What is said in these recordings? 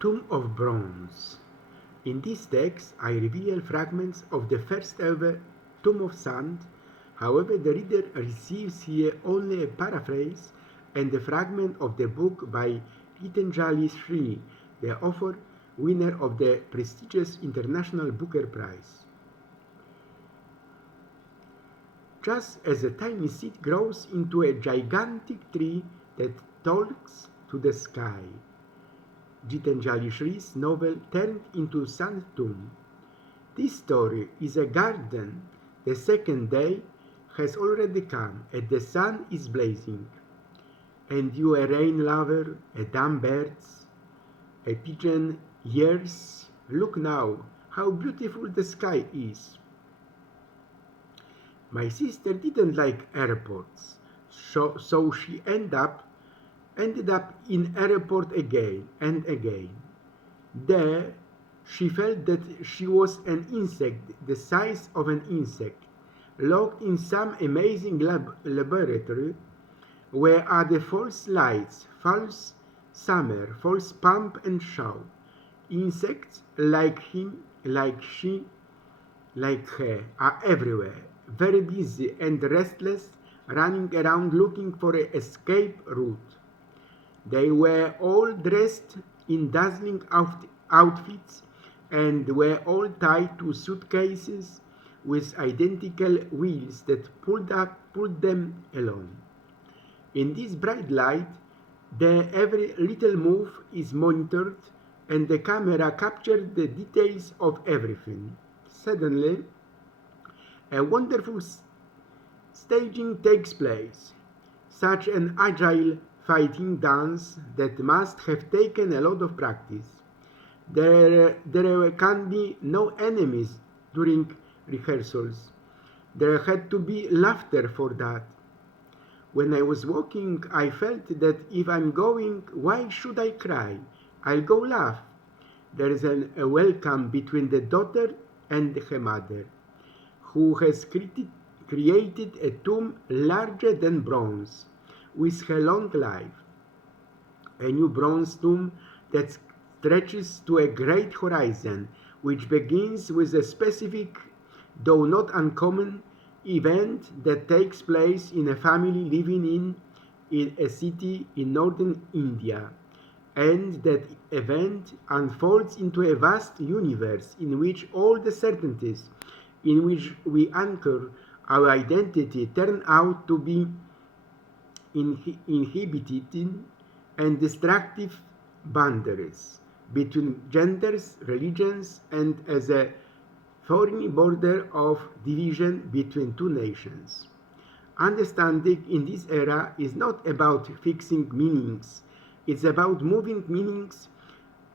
Tomb of Bronze. In this text, I reveal fragments of the first ever Tomb of Sand. However, the reader receives here only a paraphrase and a fragment of the book by Exegi, the author winner of the prestigious International Booker Prize. Just as a tiny seed grows into a gigantic tree that talks to the sky. Gitanjali Shri's novel turned into Sand Tomb. This story is a garden. The second day has already come and the sun is blazing. And you, a rain lover, a dumb birds, a pigeon ears, look now how beautiful the sky is. My sister didn't like airports, so she ended up in airport again and again. There, she felt that she was an insect the size of an insect, locked in some amazing laboratory where are the false lights, false summer, false pump and show. Insects like him, like she, like her are everywhere, very busy and restless, running around looking for an escape route. They were all dressed in dazzling outfits and were all tied to suitcases with identical wheels that pulled them along. In this bright light, their every little move is monitored and the camera captures the details of everything. Suddenly, a wonderful staging takes place, such an agile fighting dance that must have taken a lot of practice. There can be no enemies during rehearsals. There had to be laughter for that. When I was walking, I felt that if I'm going, why should I cry? I'll go laugh. There is a welcome between the daughter and her mother, who has created a tomb larger than bronze, with her long life. A new bronze tomb that stretches to a great horizon, which begins with a specific, though not uncommon, event that takes place in a family living in a city in northern India. And that event unfolds into a vast universe in which all the certainties in which we anchor our identity turn out to be inhibiting and destructive boundaries between genders, religions, and as a foreign border of division between two nations. Understanding in this era is not about fixing meanings, it's about moving meanings,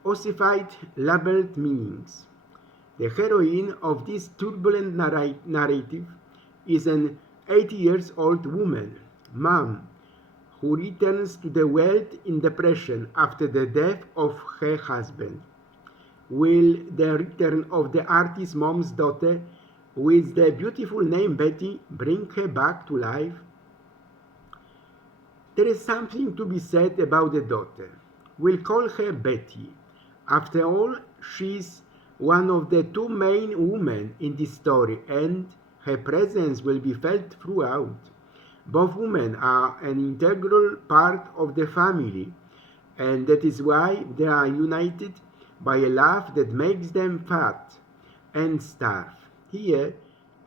ossified, labeled meanings. The heroine of this turbulent narrative is an 80-year-old woman, Mom, who returns to the world in depression after the death of her husband. Will the return of the artist mom's daughter with the beautiful name Betty bring her back to life? There is something to be said about the daughter. We'll call her Betty. After all, she's one of the two main women in this story, and her presence will be felt throughout. Both women are an integral part of the family, and that is why they are united by a love that makes them fat and starve. Here,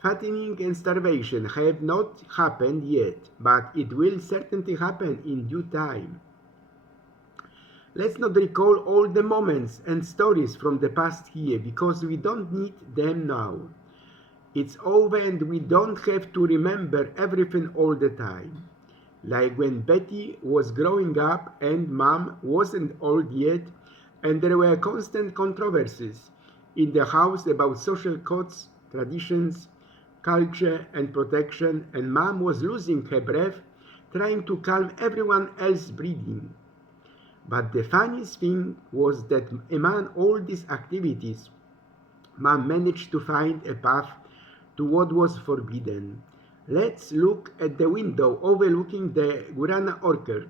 fattening and starvation have not happened yet, but it will certainly happen in due time. Let's not recall all the moments and stories from the past here, because we don't need them now. It's over and we don't have to remember everything all the time. Like when Betty was growing up and Mom wasn't old yet, and there were constant controversies in the house about social codes, traditions, culture, and protection, and Mom was losing her breath trying to calm everyone else's breathing. But the funniest thing was that among all these activities, Mom managed to find a path to what was forbidden. Let's look at the window overlooking the guarana orchard.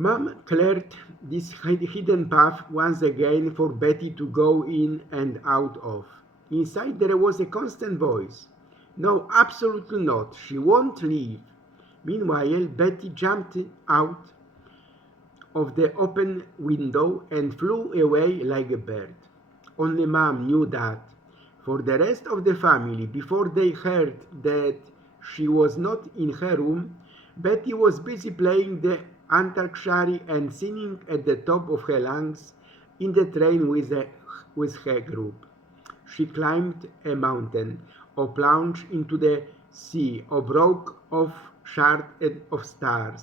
Mom cleared this hidden path once again for Betty to go in and out of. Inside there was a constant voice. No, absolutely not. She won't leave. Meanwhile, Betty jumped out of the open window and flew away like a bird. Only Mom knew that. For the rest of the family, before they heard that she was not in her room, Betty was busy playing the Antakshari and singing at the top of her lungs in the train with her group. She climbed a mountain, or plunged into the sea, or broke off shards of stars,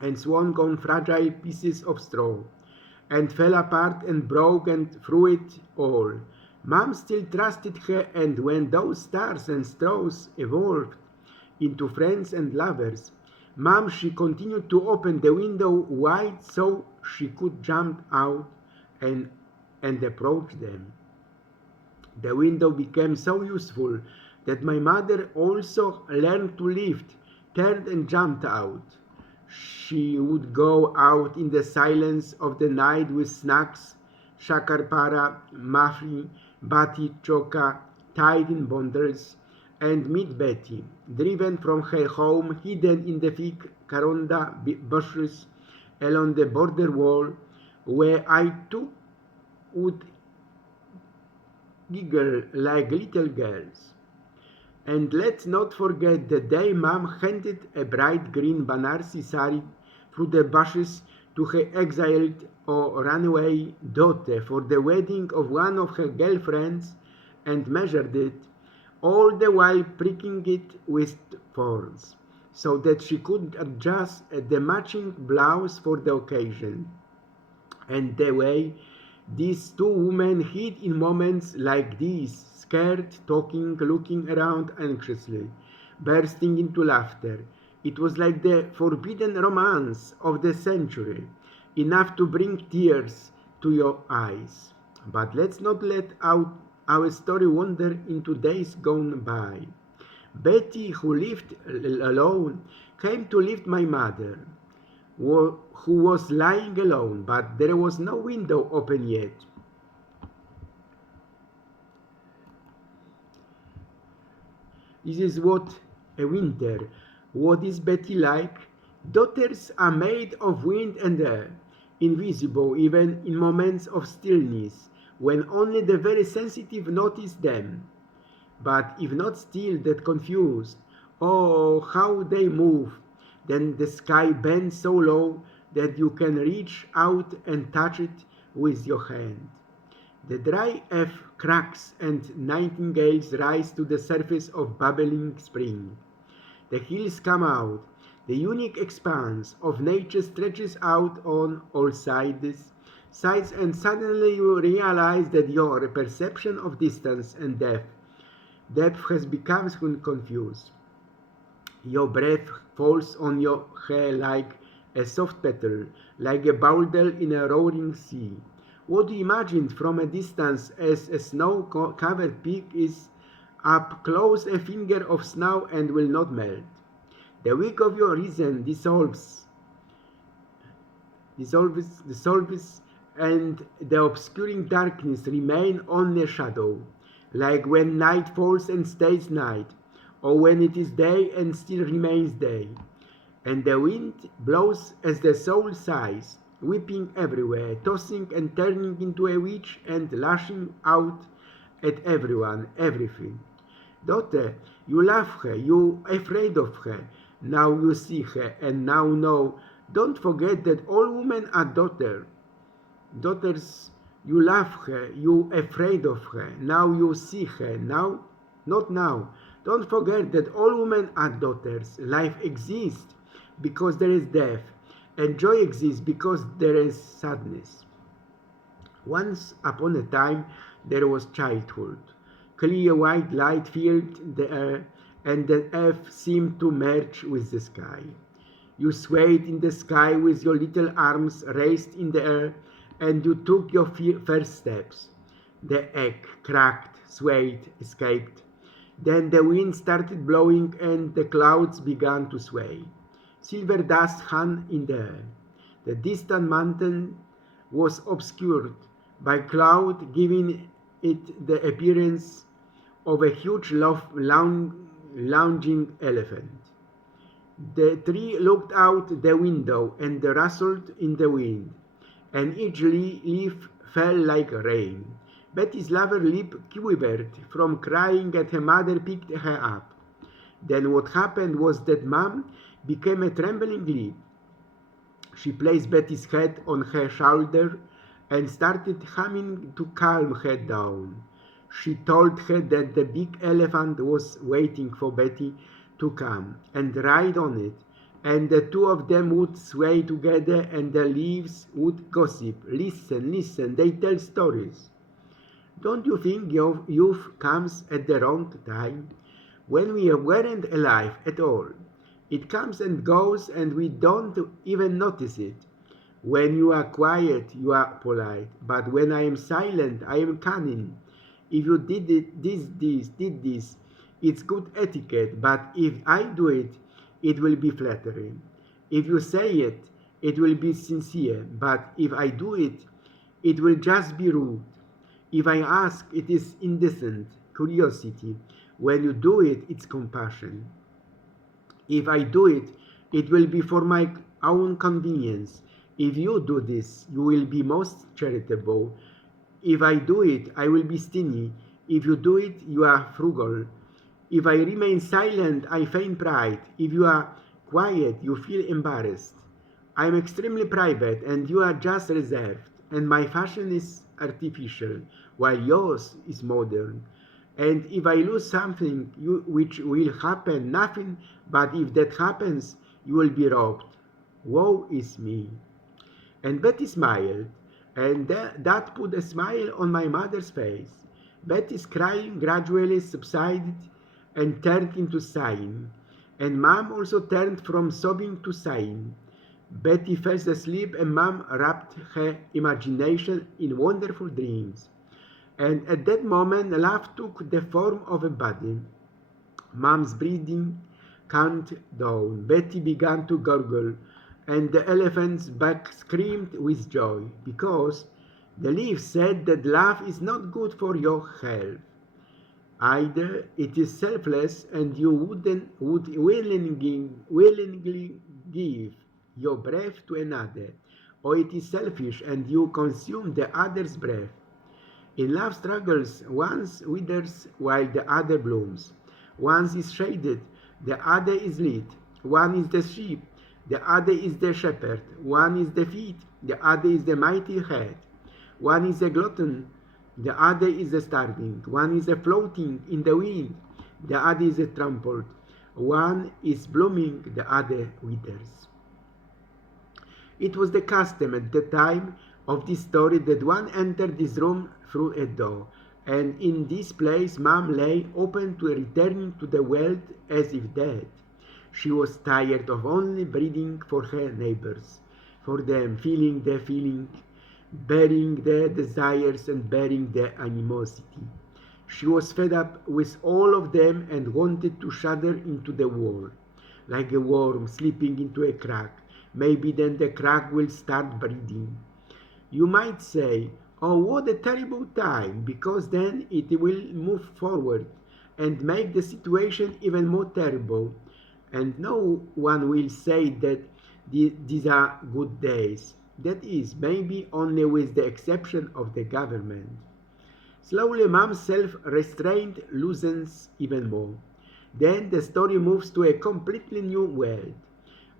and swung on fragile pieces of straw, and fell apart and broke and through it all. Mom still trusted her, and when those stars and straws evolved into friends and lovers, Mom, she continued to open the window wide so she could jump out and approach them. The window became so useful that my mother also learned to lift, turned and jumped out. She would go out in the silence of the night with snacks, shakarpara, mafri, bati choka, tied in bundles, and meet Betty, driven from her home, hidden in the thick caronda bushes along the border wall, where I too would giggle like little girls. And let's not forget the day Mom handed a bright green Banarsi sari through the bushes to her exiled or runaway daughter for the wedding of one of her girlfriends and measured it, all the while pricking it with thorns, so that she could adjust the matching blouse for the occasion. And the way these two women hid in moments like these, scared, talking, looking around anxiously, bursting into laughter. It was like the forbidden romance of the century, enough to bring tears to your eyes. But let's not let our story wander into days gone by. Betty, who lived alone, came to lift my mother, who was lying alone, but there was no window open yet. This is what a winter. What is Betty like? Daughters are made of wind and air, invisible even in moments of stillness, when only the very sensitive notice them. But if not still, that confused. Oh, how they move! Then the sky bends so low that you can reach out and touch it with your hand. The dry earth cracks and nightingales rise to the surface of bubbling spring. The hills come out. The unique expanse of nature stretches out on all sides, and suddenly you realize that your perception of distance and depth has become confused. Your breath falls on your hair like a soft petal, like a boulder in a roaring sea. What you imagined from a distance as a snow-covered peak is up close a finger of snow and will not melt. The wick of your reason dissolves, and the obscuring darkness remain only a shadow, like when night falls and stays night, or when it is day and still remains day. And the wind blows as the soul sighs, whipping everywhere, tossing and turning into a witch and lashing out at everyone, everything. Daughter, you love her, you afraid of her, now you see her, and now know. Don't forget that all women are daughters. Daughters, you love her, you afraid of her, now you see her, now, not now. Don't forget that all women are daughters. Life exists because there is death, and joy exists because there is sadness. Once upon a time there was childhood. Clear white light filled the air, and the earth seemed to merge with the sky. You swayed in the sky with your little arms raised in the air, and you took your first steps. The egg cracked, swayed, escaped. Then the wind started blowing and the clouds began to sway. Silver dust hung in the air. The distant mountain was obscured by cloud, giving it the appearance of a huge lounging elephant. The tree looked out the window and rustled in the wind, and each leaf fell like rain. Betty's lover lip quivered from crying, and her mother picked her up. Then what happened was that Mom became a trembling leaf. She placed Betty's head on her shoulder and started humming to calm her down. She told her that the big elephant was waiting for Betty to come and ride on it, and the two of them would sway together and the leaves would gossip. Listen, listen, they tell stories. Don't you think your youth comes at the wrong time? When we weren't alive at all. It comes and goes and we don't even notice it. When you are quiet, you are polite, but when I am silent, I am cunning. If you did this, it's good etiquette, but if I do it, it will be flattering. If you say it, it will be sincere, but if I do it, it will just be rude. If I ask, it is indecent, curiosity. When you do it, it's compassion. If I do it, it will be for my own convenience. If you do this, you will be most charitable. If I do it, I will be stingy. If you do it, you are frugal. If I remain silent, I feign pride. If you are quiet, you feel embarrassed. I am extremely private, and you are just reserved, and my fashion is artificial, while yours is modern. And if I lose something, which will happen, nothing, but if that happens, you will be robbed. Woe is me. And Betty smiled, and that put a smile on my mother's face. Betty's crying gradually subsided and turned into sighing, and Mom also turned from sobbing to sighing. Betty fell asleep, and Mom wrapped her imagination in wonderful dreams. And at that moment, love took the form of a body. Mom's breathing calmed down. Betty began to gurgle, and the elephant's back screamed with joy, because the leaf said that love is not good for your health. Either it is selfless, and you would willingly give your breath to another, or it is selfish, and you consume the other's breath. In love struggles, one withers while the other blooms. One is shaded, the other is lit. One is the sheep, the other is the shepherd. One is the feet, the other is the mighty head. One is a glutton, the other is a starving. One is a floating in the wind, the other is a trampled. One is blooming, the other withers. It was the custom at the time of this story that one entered this room through a door, and in this place Mom lay open to returning to the world as if dead. She was tired of only breathing for her neighbors, for them, feeling their feeling, bearing their desires and bearing their animosity. She was fed up with all of them and wanted to shudder into the wall, like a worm slipping into a crack. Maybe then the crack will start breathing. You might say, oh, what a terrible time, because then it will move forward and make the situation even more terrible. And no one will say that these are good days. That is, maybe only with the exception of the government. Slowly, Mom's self-restraint loosens even more. Then the story moves to a completely new world.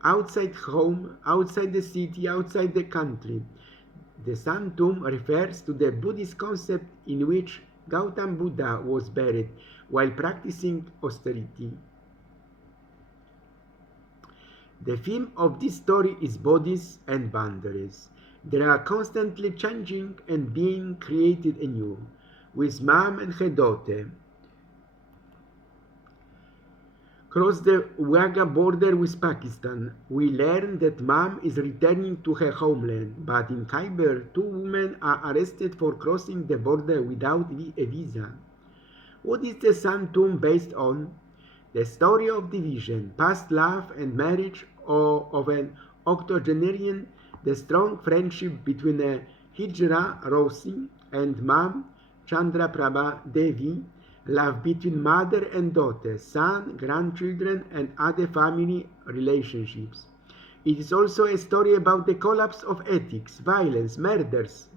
Outside home, outside the city, outside the country. The Sun Tomb refers to the Buddhist concept in which Gautam Buddha was buried while practicing austerity. The theme of this story is bodies and boundaries. They are constantly changing and being created anew. With Mom and her daughter cross the Wagah border with Pakistan, we learn that Mom is returning to her homeland, but in Khyber, two women are arrested for crossing the border without a visa. What is the Sun Tomb based on? The story of division, past love and marriage, or of an octogenarian the strong friendship between Hijra Rosi and Mam Chandra Prabha Devi, love between mother and daughter, son, grandchildren, and other family relationships. It is also a story about the collapse of ethics, violence, murders,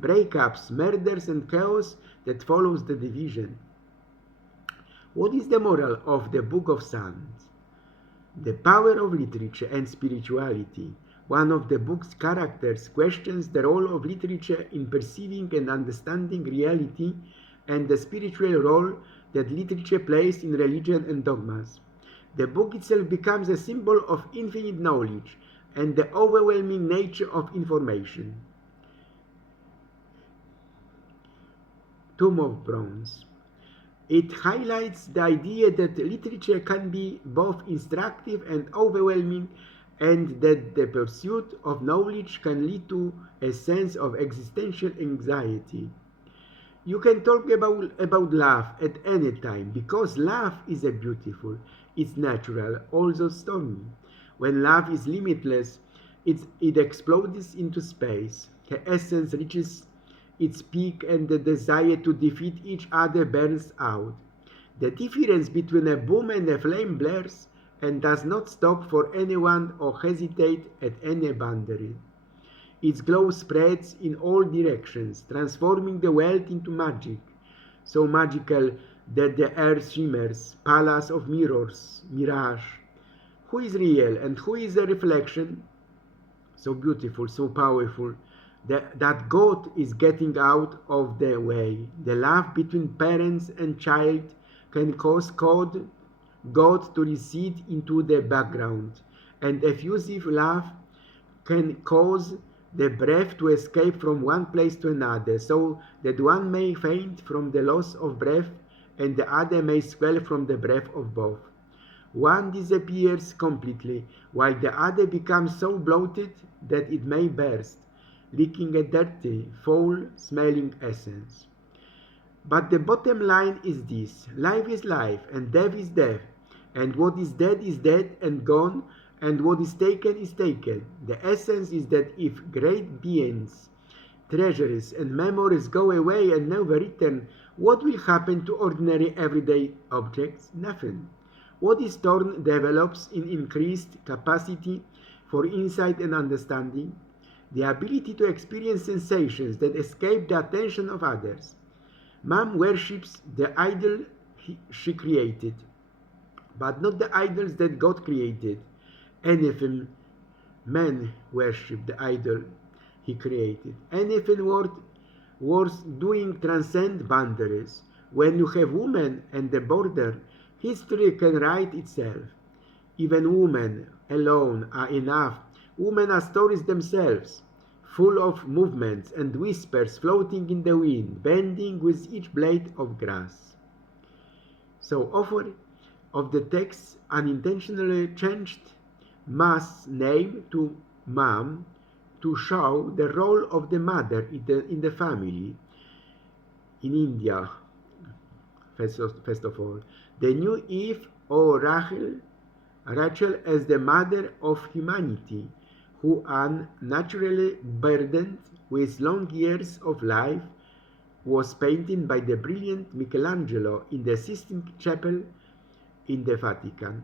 breakups, murders, and chaos that follows the division. What is the moral of the Book of Psalms? The power of literature and spirituality. One of the book's characters questions the role of literature in perceiving and understanding reality and the spiritual role that literature plays in religion and dogmas. The book itself becomes a symbol of infinite knowledge and the overwhelming nature of information. Tomb of Bronze. It highlights the idea that literature can be both instructive and overwhelming, and that the pursuit of knowledge can lead to a sense of existential anxiety. You can talk about love at any time, because love is a beautiful, it's natural, although stormy. When love is limitless, it explodes into space. Her essence reaches its peak and the desire to defeat each other burns out. The difference between a boom and a flame blares and does not stop for anyone or hesitate at any boundary. Its glow spreads in all directions, transforming the world into magic, so magical that the earth shimmers, palace of mirrors, mirage. Who is real and who is a reflection? So beautiful, so powerful, that God is getting out of the way. The love between parents and child can cause God to recede into the background, and effusive love can cause the breath to escape from one place to another, so that one may faint from the loss of breath and the other may swell from the breath of both. One disappears completely, while the other becomes so bloated that it may burst, leaking a dirty, foul-smelling essence. But the bottom line is this: life is life, and death is death, and what is dead and gone, and what is taken. The essence is that if great beings, treasures, and memories go away and never return, what will happen to ordinary everyday objects? Nothing. What is torn develops in increased capacity for insight and understanding, the ability to experience sensations that escape the attention of others. Mom worships the idol she created, but not the idols that God created. Anything man worship the idol he created. Anything worth doing transcend boundaries. When you have women and the border, history can write itself. Even women alone are enough. Women are stories themselves, full of movements and whispers floating in the wind, bending with each blade of grass. So author of the text unintentionally changed Ma's name to Mom to show the role of the mother in the family. In India, first of all, they knew Eve or Rachel as the mother of humanity, who, unnaturally burdened with long years of life, was painted by the brilliant Michelangelo in the Sistine Chapel in the Vatican.